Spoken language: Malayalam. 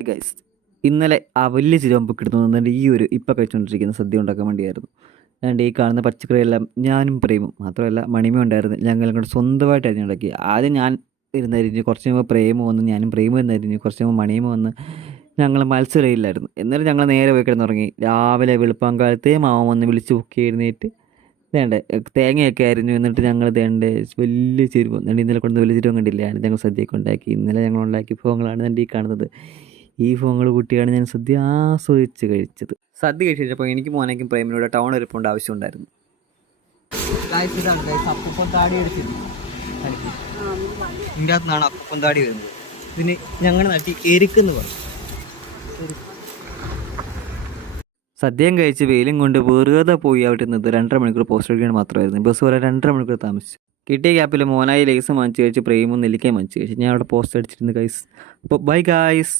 ഗൈസ്, ഇന്നലെ ആ വലിയ ചിരവമ്പ് കിട്ടുന്നത് ഈ ഒരു ഇപ്പം കഴിച്ചുകൊണ്ടിരിക്കുന്ന സദ്യ ഉണ്ടാക്കാൻ വേണ്ടിയായിരുന്നു. അതുകൊണ്ട് ഈ കാണുന്ന പച്ചക്കറിയെല്ലാം ഞാനും പ്രേമും മാത്രമല്ല മണിമ ഉണ്ടായിരുന്നു, ഞങ്ങളും കൂടെ സ്വന്തമായിട്ട് അരിഞ്ഞുണ്ടാക്കി. ആദ്യം ഞാൻ ഇരുന്നരിഞ്ഞ്, കുറച്ച് കഴിയുമ്പോൾ പ്രേമ വന്ന്, ഞാനും പ്രേമം ഇരുന്നരിഞ്ഞ്, കുറച്ച് കഴിയുമ്പോൾ മണിമ വന്ന്. ഞങ്ങൾ മത്സരയില്ലായിരുന്നു. എന്നാലും ഞങ്ങൾ നേരെ പോയി കിടന്നുറങ്ങി. രാവിലെ വെളുപ്പാങ്കാലത്തേ മാമൻ വന്ന് വിളിച്ച് പൊക്കി എഴുന്നേറ്റ് വേണ്ടേ തേങ്ങയൊക്കെ അരിഞ്ഞു. എന്നിട്ട് ഞങ്ങൾ വേണ്ടേ വലിയ ചെരുവ് എന്നിട്ട് ഇന്നലെ കൊണ്ട് വലിയ ചെരുവം കണ്ടില്ല, ഞങ്ങൾ സദ്യയൊക്കെ ഉണ്ടാക്കി. ഇന്നലെ ഞങ്ങൾ ഉണ്ടാക്കിയ വിഭവങ്ങളാണ് എൻ്റെ ഈ കാണുന്നത്. ഈ വിഭവങ്ങൾ കൂട്ടിയാണ് ഞാൻ സദ്യ ആസ്വദിച്ച് കഴിച്ചത്. സദ്യ കഴിച്ചപ്പോൾ എനിക്ക് മോനേക്കും പ്രേമിനോട് ടൗൺ വരെ പോകേണ്ട ആവശ്യമുണ്ടായിരുന്നു. അപ്പൂപ്പൻ താടി അടിച്ചിരുന്നു. ഇതിൻ്റെ അകത്ത് നിന്നാണ് അപ്പൂപ്പൻ താടി വരുന്നത്. ഇതിന് ഞങ്ങളുടെ നാട്ടിൽ എരിക്കെന്ന് പറയും. സദ്യയും കഴിച്ച് വെയിലും കൊണ്ട് വെറുതെ പോയി അവിടെ നിന്ന് 2.5 മണിക്കൂർ പോസ്റ്റ് അടിക്കാൻ മാത്രമായിരുന്നു. ബസ് വരെ 2.5 മണിക്കൂർ താമസിച്ചു. കിട്ടിയ ഗ്യാപ്പിൽ മോനായി ലേസ് വാങ്ങിച്ച് കഴിച്ച് പ്രേമും നെല്ലിക്കയും വാങ്ങിച്ച് കഴിച്ച് ഞാൻ അവിടെ പോസ്റ്റ് അടിച്ചിരുന്നു ഗൈസ്. അപ്പോൾ ബൈ ഗൈസ്.